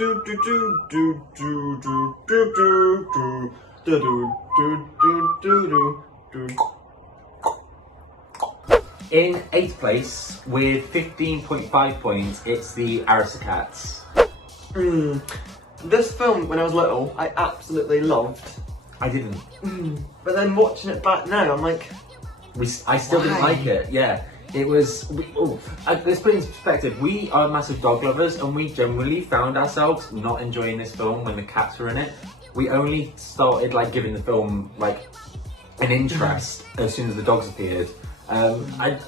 In 8th place, with 15.5 points, it's the Aristocats. This film, when I was little, I absolutely loved. I didn't. But then watching it back now, I'm like... I still didn't like it, yeah. It was... let's put it into perspective. We are massive dog lovers, and we generally found ourselves not enjoying this film when the cats were in it. We only started like giving the film like an interest as soon as the dogs appeared. I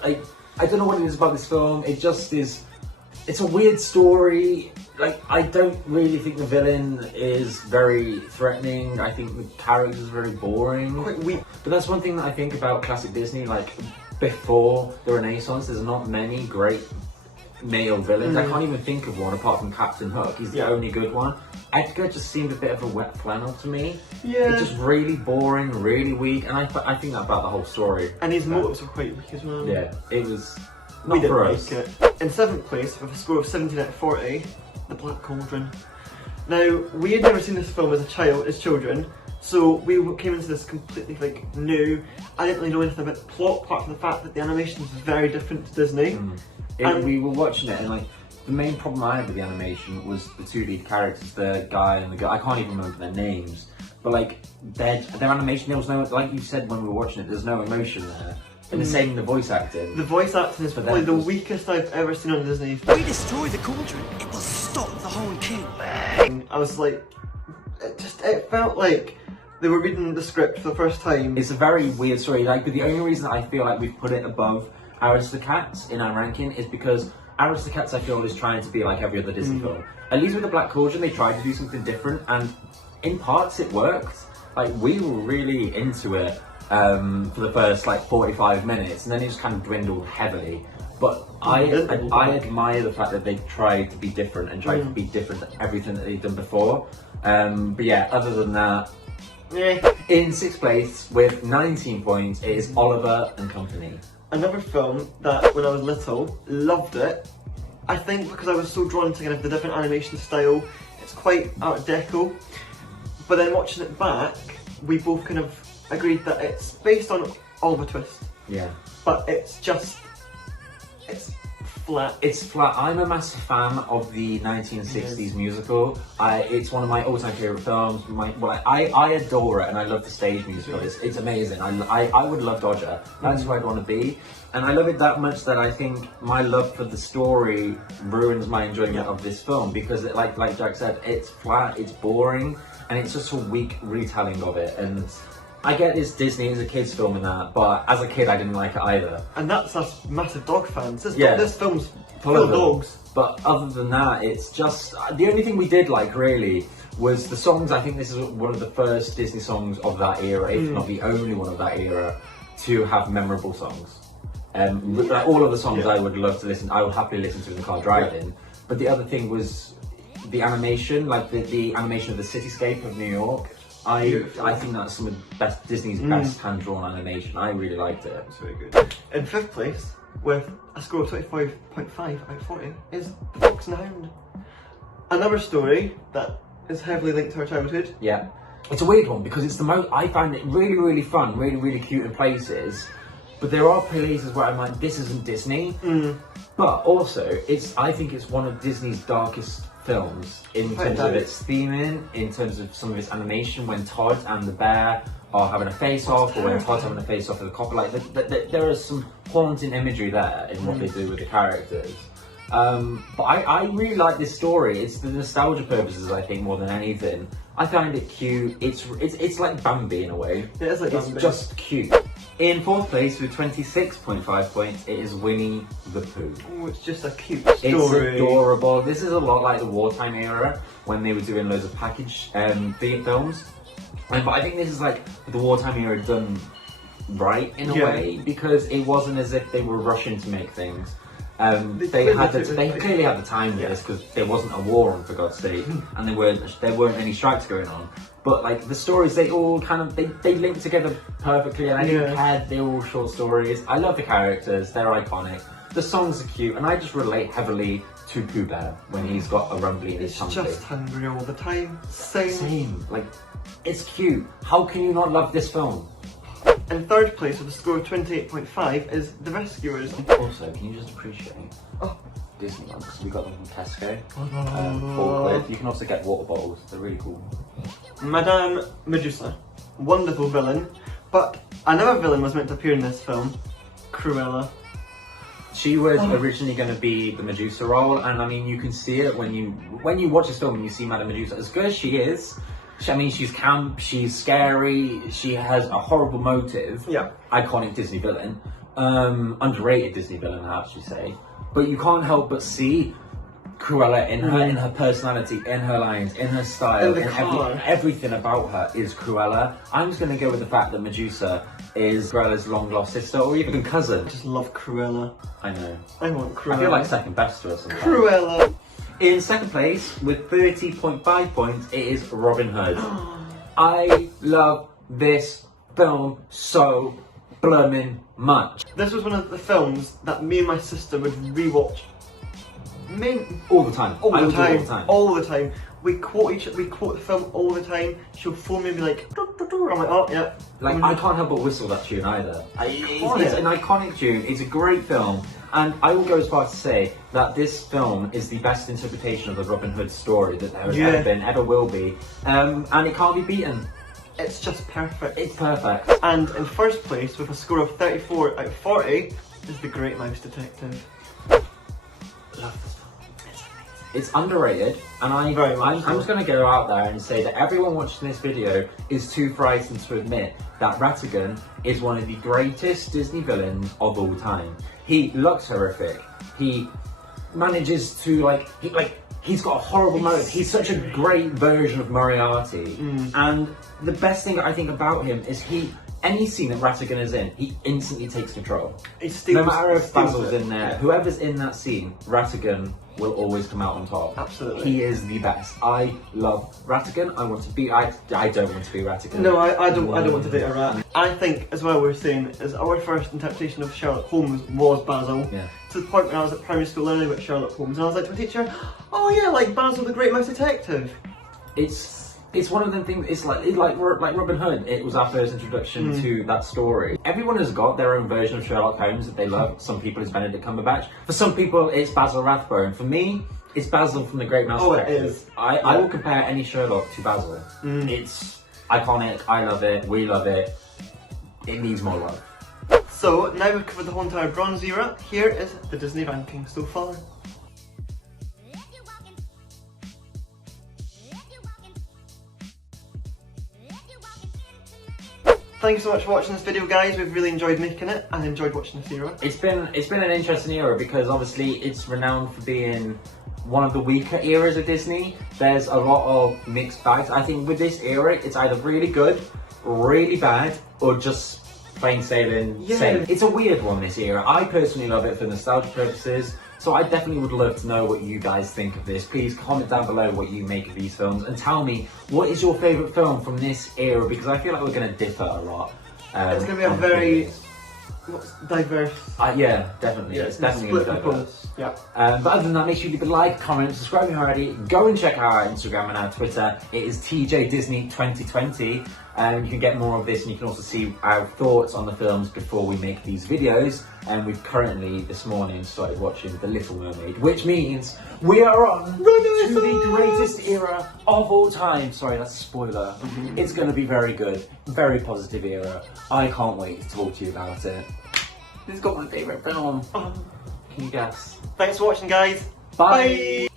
don't know what it is about this film. It just is. It's a weird story. Like, I don't really think the villain is very threatening. I think the characters are very boring. Quite weak. But that's one thing that I think about classic Disney. Like, before the Renaissance, there's not many great male villains. I can't even think of one apart from Captain Hook. He's the only good one. Edgar just seemed a bit of a wet flannel to me. Yeah. It's just really boring, really weak, and I think that about the whole story. And his motives were quite weak as well. Yeah, it was not for us. Like it. In 7th place, with a score of 17 out of 40, The Black Cauldron. Now, we had never seen this film as children, so we came into this completely like new. I didn't really know anything about the plot, apart from the fact that the animation is very different to Disney. We were watching it, and like the main problem I had with the animation was the two lead characters, the guy and the girl. I can't even remember their names, but like their animation, there was no, like you said when we were watching it, there's no emotion there. And the same in the voice acting. The voice acting is probably the weakest I've ever seen on Disney. If we destroy the cauldron, it will stop the whole king. I was like, it felt like they were reading the script for the first time. It's a very weird story. Like, but the only reason I feel like we've put it above Aristocats in our ranking is because Aristocats, I feel, is trying to be like every other Disney film. At least with the Black Cauldron, they tried to do something different, and in parts it worked. Like, we were really into it for the first like 45 minutes, and then it just kind of dwindled heavily. But I admire the fact that they tried to be different and tried to be different than everything that they've done before. But yeah, other than that, in 6th place with 19 points is Oliver and Company. Another film that when I was little, loved it. I think because I was so drawn to kind of the different animation style, it's quite Art Deco. But then watching it back, we both kind of agreed that it's based on Oliver Twist. Yeah. But it's flat. It's flat. I'm a massive fan of the 1960s musical. It's one of my all-time favourite films. I adore it, and I love the stage musical. It's amazing. I would love Dodger. That's who I'd want to be. And I love it that much that I think my love for the story ruins my enjoyment of this film, because like Jack said, it's flat, it's boring, and it's just a weak retelling of it. And I get it's Disney, it's a kid's film and that, but as a kid I didn't like it either. And that's us massive dog fans. This film's full of dogs. But other than that, it's just, the only thing we did like really was the songs. I think this is one of the first Disney songs of that era, if not the only one of that era, to have memorable songs. All of the songs I would love to listen, I would happily listen to in the car driving. But the other thing was the animation, like the animation of the cityscape of New York. I think that's some of Disney's best hand-drawn animation. I really liked it. It's very good. In 5th place, with a score of 25.5 out of 40, is The Fox and the Hound. Another story that is heavily linked to our childhood. Yeah. It's a weird one because it's the most, I find it really, really fun, really, really cute in places. But there are places where I'm like, this isn't Disney. But also, I think it's one of Disney's darkest films in terms of its theming, in terms of some of its animation, when Todd and the bear are having a face-off, or when Todd's having a face-off with a cop. Like, there is some haunting imagery there in what they do with the characters. But I really like this story. It's the nostalgia purposes, I think, more than anything. I find it cute. It's like Bambi in a way. It is like Bambi. It's just cute. In 4th place with 26.5 points, it is Winnie the Pooh. Oh, it's just a cute story. It's adorable. This is a lot like the wartime era when they were doing loads of package films. But I think this is like the wartime era done right in a way, because it wasn't as if they were rushing to make things. They clearly had the time with this, because there wasn't a war on, for God's sake, and there weren't any strikes going on. But like the stories, they all kind of they link together perfectly, and I didn't care. They're all short stories. I love the characters; they're iconic. The songs are cute, and I just relate heavily to Pooh Bear when he's got a rumbly in his It's tummy. just hungry all the time. Same. Like, it's cute. How can you not love this film? In third place with a score of 28.5 is The Rescuers. Also, can you just appreciate Disney ones? Because we got them from Tesco. Oh. You can also get water bottles. They're really cool. Madame Medusa, wonderful villain, but another villain was meant to appear in this film, Cruella. She was originally going to be the Medusa role, and I mean, you can see it when you watch this film and you see Madame Medusa. As good as she is, I mean, she's camp, she's scary, she has a horrible motive. Yeah. Iconic Disney villain, underrated Disney villain, I have to say. But you can't help but see Cruella in her personality, in her lines, in her style, In the colour. everything about her is Cruella. I'm just going to go with the fact that Medusa is Cruella's long lost sister or even cousin. I just love Cruella. I know. I want Cruella. I feel like second best to us. Sometimes. Cruella. In second place with 30.5 points, it is Robin Hood. I love this film so blooming much. This was one of the films that me and my sister would rewatch. All the time. All I the would do it time. All the time. We quote the film all the time. She'll phone me and be like, "Doo, doo, doo." I'm like, oh yeah. Like, I can't help but whistle that tune either. It's an iconic tune, it's a great film, and I will go as far as to say that this film is the best interpretation of the Robin Hood story that there has ever been, ever will be, and it can't be beaten. It's just perfect. It's perfect. And in first place, with a score of 34 out of 40, is The Great Mouse Detective. Love this film. It's underrated, and I'm just going to go out there and say that everyone watching this video is too frightened to admit that Ratigan is one of the greatest Disney villains of all time. He looks horrific. He manages to he's got a horrible motive. He's such a great version of Moriarty, and the best thing I think about him is any scene that Ratigan is in, he instantly takes control. No matter if Basil's in there, whoever's in that scene, Ratigan will always come out on top. Absolutely. He is the best. I love Ratigan. I don't want to be Ratigan. No, I don't want to date a rat. I think, as well, we're saying, is our first interpretation of Sherlock Holmes was Basil. Yeah. To the point when I was at primary school learning about Sherlock Holmes, and I was like to my teacher, oh yeah, like Basil the Great Mouse Detective. It's one of them things. It's like Robin Hood. It was our first introduction to that story. Everyone has got their own version of Sherlock Holmes that they love. Some people it's Benedict Cumberbatch. For some people it's Basil Rathbone. For me, it's Basil from The Great Mouse Detective. It is. I will compare any Sherlock to Basil. It's iconic. I love it. We love it. It needs more love. So now we've covered the whole entire Bronze era. Here is the Disney ranking so far. Thank you so much for watching this video, guys. We've really enjoyed making it and enjoyed watching this era. It's been an interesting era because obviously it's renowned for being one of the weaker eras of Disney. There's a lot of mixed bags. I think with this era, it's either really good, really bad, or just plain sailing. Same. It's a weird one, this era. I personally love it for nostalgia purposes. So I definitely would love to know what you guys think of this. Please comment down below what you make of these films and tell me what is your favourite film from this era, because I feel like we're going to differ a lot. It's going to be a very diverse. Yeah, definitely. Yeah, it's definitely going to be diverse. Yeah. But other than that, make sure you leave a like, comment, subscribe if you haven't already. Go and check out our Instagram and our Twitter. It is TJ Disney 2020. You can get more of this, and you can also see our thoughts on the films before we make these videos. And we've currently, this morning, started watching The Little Mermaid, which means we are on to the greatest era of all time. Sorry, that's a spoiler. It's going to be very good, very positive era. I can't wait to talk to you about it. This has got my favourite film. Can you guess? Thanks for watching, guys. Bye.